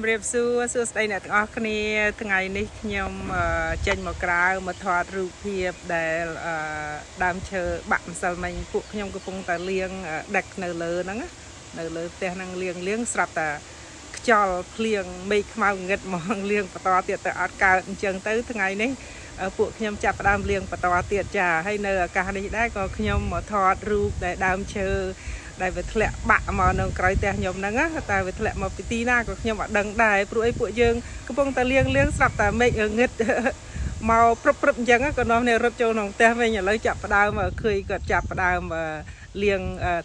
เรียบสู้สู้สไตล์เนี่ยอ๋อคนนี้ทั้งไงนี่ยมเจนมากราวมาทอดรูปเพียบได้ดามเชอบักสมัยพวกยมกระพงแต่เลี้ยงเด็กเนเลนั่งเนเลแต่นั่งเลี้ยงสลับแต่จอลเลี้ยงไม่ขมาเงิดมองเลี้ยงปตอเตียแต่อัดการเจิงตื้อทั้งไงนี่พวกยมจับดามเลี้ยงปตอเตียจ่าให้เนอการนี้ได้ก็ยมมาทอดรูปได้ดามเชอได้ไปทะเลบะมาหนึ่งไกลแต่ยมนั่งแต่ไปทะเลมาปีตีหน้าก็ยมว่าดังได้ปลุกไอ้พวกยังก็พงแต่เลี้ยงสลับแต่ไม่เงิดมาปรับยังก็น้องในรถโจนของแต่ไม่อย่างเลยจับดาวมาเคยก็จับดาวมาเลี้ยง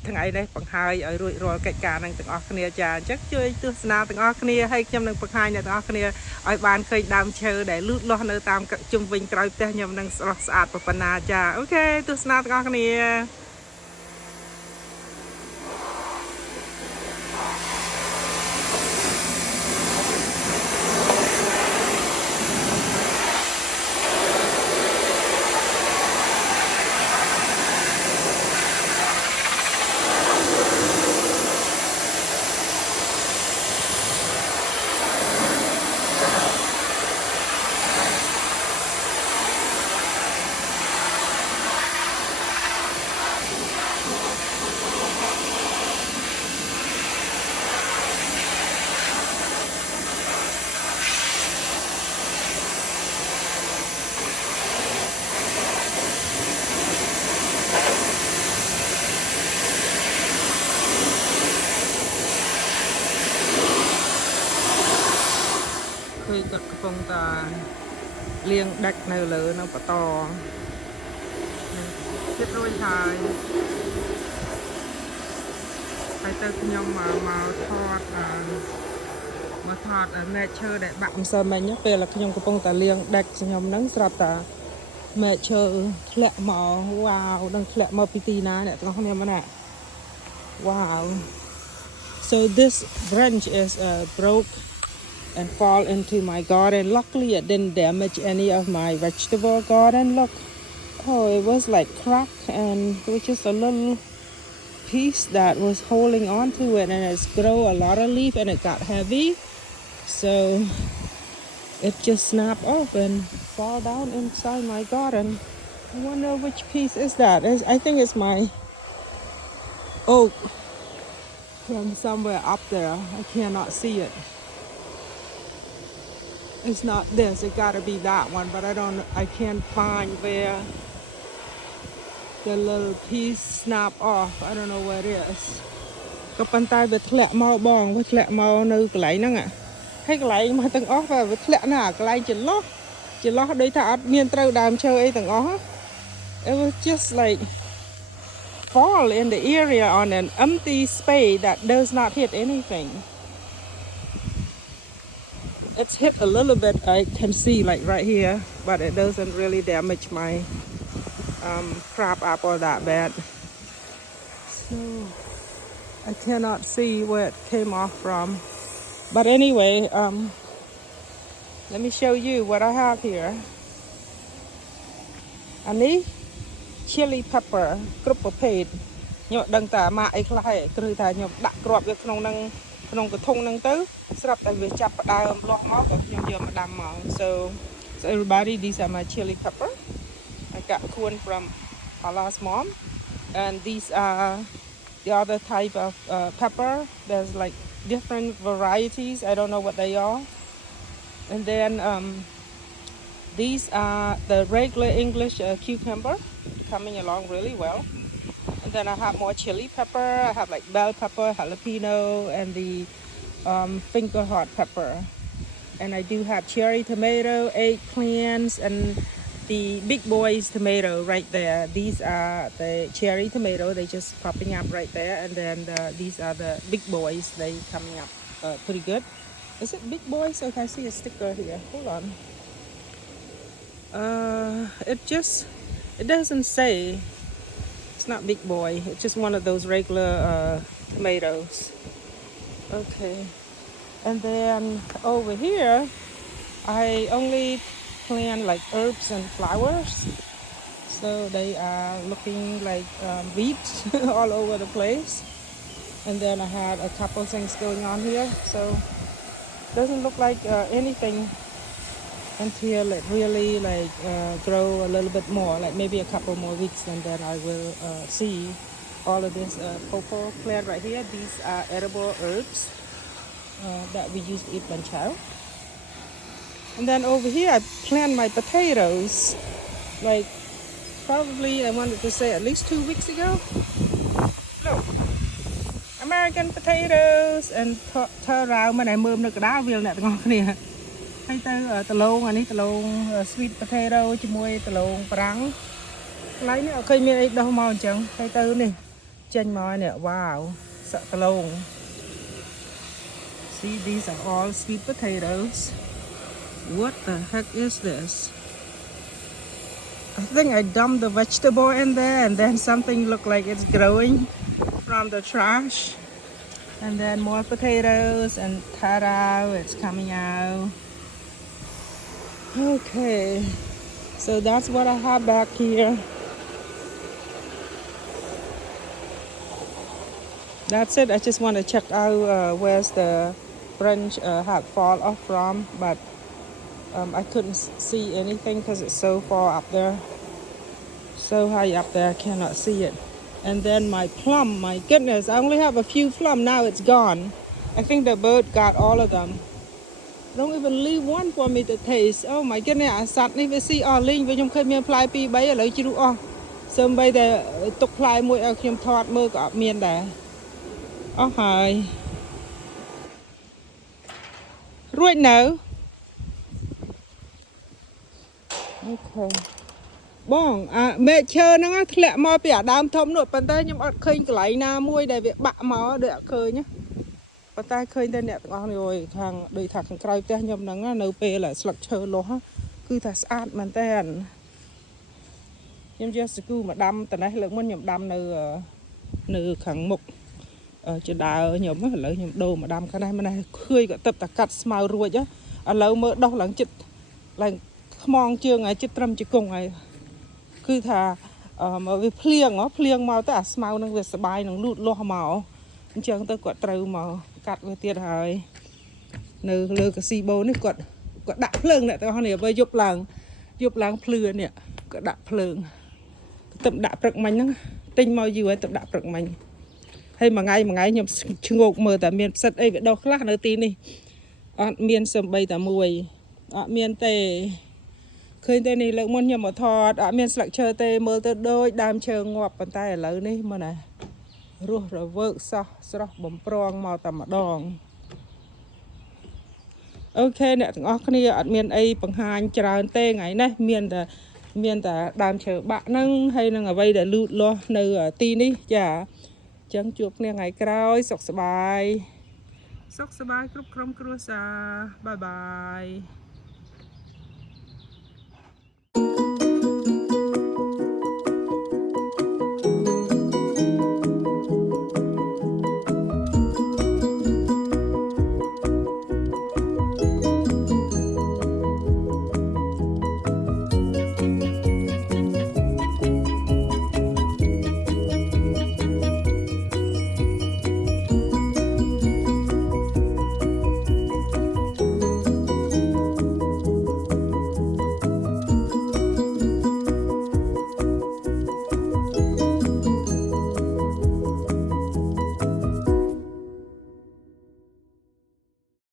ทั้งไอ้ได้ปังไฮไอ้รวยกิจการนั่งต่างออกเนี่ยจานจักช่วยตัวสนาต่างออกเนี่ยให้ยมนั่งปังไฮเนี่ยต่างออกเนี่ยไอ้บ้านเคยดามเชอได้ลุดล้อเนื้อตามจุ่มวิ่งไกลแต่ยมนั่งสะอาดปนาจ้าโอเคตัวสนาต่างออกเนี่ย คือกัดกระปงตาเลี้ยงเด็กในเลยน้องปะตอเรียบร้อยทายไปเติมยมมาทอดมาทอดแม่เชอได้บักเสริมมันเนี่ยเป็นละยมกระปงตาเลี้ยงเด็กยมนั่งสลับตาแม่เชอแหละหมอว้าวดังแหละหมอพิตีนะเนี่ยต้องเนี่ยมันอ่ะว้าว so this branch is broke and fall into my garden. Luckily, it didn't damage any of my vegetable garden. Look, oh, it was like cracked and it was just a little piece that was holding on to it, and it's grow a lot of leaf and it got heavy, so it just snapped off and fall down inside my garden. I wonder which piece is that. I think it's my oak from somewhere up there. I cannot see it. It's not this, it gotta be that one, but I can't find where the little piece snap off. I don't know where it is. ก็ปันตายไปทะเลมาบองไปทะเลมาในกระไรนั่งอ่ะให้กระไรมาตั้งออฟไปทะเลน่ะกระไรจะล้อโดยถ้าอัดเมียนเตาดามเชยตั้งออฟ It was just like fall in the area on an empty space that does not hit anything.It's hit a little bit, I can see like right here, but it doesn't really damage my crop apple that bad. So I cannot see where it came off from. But anyway, let me show you what I have here. อันนี้ chili pepper គ្រប់ប្រភេទខ្ញុំដឹងតែមកអីខ្លះឯងគឺថាខ្ញុំដាក់គ្រាប់វាក្នុងកធុងហ្នឹងទៅស្រាប់តែវាចាប់ផ្ដើមលាស់មកក៏ខ្ញុំយកមកដាំមក so everybody these are my chili pepper I got corn from Allah's mom and these are the other type of pepper there's like different varieties I don't know what they are and then these are the regular English cucumber coming along really well and then I have more chili pepper I have like bell pepper jalapeno and the finger hot pepper and I do have cherry tomato eggplants and the big boys tomato right there these are the cherry tomato they just popping up right there and then these are the big boys they coming up pretty good is it big boys okay I see a sticker here hold on it doesn't say it's not big boy it's just one of those regular tomatoes okay and then over here I only plant like herbs and flowers so they are looking like weeds all over the place and then I had a couple things going on here so doesn't look like anything until it really like grow a little bit more, like maybe a couple more weeks, and then I will see all of this purple plant right here. These are edible herbs that we use to eat banchao. And then over here I plant my potatoes, like probably I wanted to say at least 2 weeks ago. Look, American potatoes and ធើរ៉ាវមិនឲ្យមើលនៅកណ្ដាលវាលអ្នកទាំងអស់គ្នាហើយទៅដលងអានេះដលង sweet potato ជាមួយដលងប្រាំងកន្លែងនេះអត់ឃើញមានអីដោះមកអញ្ចឹងហើយទៅនេះចេញមកនេះវ៉ាវសក់ដលង See, these are all sweet potatoes. What the heck is this? I think I dumped the vegetable in there and then something looked like it's growing from the trash. And then more potatoes and tarao, it's coming out. Okay, so that's what I have back here. That's it. I just want to check out where's the branch had fall off from, but I couldn't see anything because it's so far up there, so high up there I cannot see it. And then my plum, my goodness, I only have a few plum, now it's gone. I think the bird got all of them. Don't even leave one for me to taste. Oh my goodness, I satនេះវាស៊ីអស់លេងវាខ្ញុំឃើញមានផ្លែ2 3ឥឡូវជ្រុះអស់សូម្បីតែទុកផ្លែមួយឲ្យខ្ញុំថតមើលក៏អត់មានដែរអស់ហើយរួចនៅអូខេបងមែកឈើហ្នឹងធ្លាក់មកពីអាដើមធំនោះប៉ុន្តែខ្ញុំអត់ឃើញកន្លែងណាមួយដែលវាបាក់មកដូចអត់ឃើញណាប៉ុន្តែឃើញតែអ្នកទាំងអស់នេះអើយខាងដូចថាខាងក្រោយផ្ទះខ្ញុំហ្នឹងនៅពេលស្លឹកឈើលាស់គឺថាស្អាតមែនតើខ្ញុំយកសាគូមកដាំតនេះលើកមុនខ្ញុំដាំនៅខាងមុខជាដើខ្ញុំឥឡូវខ្ញុំដូរមកដាំខាងនេះមិនដែរឃើញក៏ទឹកតែកាត់ស្មៅរួចឥឡូវមើលដោះឡើងចិត្តឡើងខ្មងជើងហើយចិត្តត្រឹមជង្គង់ហើយគឺថាវាភ្លៀងមកទៅអាស្មៅនឹងវាសបាយនឹងលូតលាស់មកអញ្ចឹងទៅគាត់ត្រូវមកកាត់វាទៀតហើយនៅលើកាស៊ីបូនេះគាត់ដាក់ភ្លើងអ្នកទាំងអស់នេះបើយប់ឡើងភ្លឺនេះគាត់ដាក់ភ្លើងទៅដាក់ព្រឹកមិញហ្នឹងទិញមកយូរហើយទៅដាក់ព្រឹកមិញហើយមួយថ្ងៃខ្ញុំឈ្ងោកមើលតែមានផ្សិតអីវាដុះខ្លះនៅទីនេះអត់មានសំបីតែមួយអត់មានទេឃើញតែនេះលើកមុនខ្ញុំមកថតអត់មានស្លឹកឈើទេមើលទៅដូចដើមឈើងាប់ប៉ុន្តែឥឡូវនេះមើលណារស់រវើកសោះស្រស់បំប្រងមកតែម្ដងអូខេអ្នកទាំងអស់គ្នាអត់មានអីបង្ហាញច្រើនទេថ្ងៃនេះមានតែដើមឈើបាក់ហ្នឹងហើយនឹងអ្វីដែលលូតលាស់នៅទីនេះចាអញ្ចឹងជួបគ្នាថ្ងៃក្រោយសុខសប្បាយគ្រប់ក្រុមគ្រួសារបាយបាយ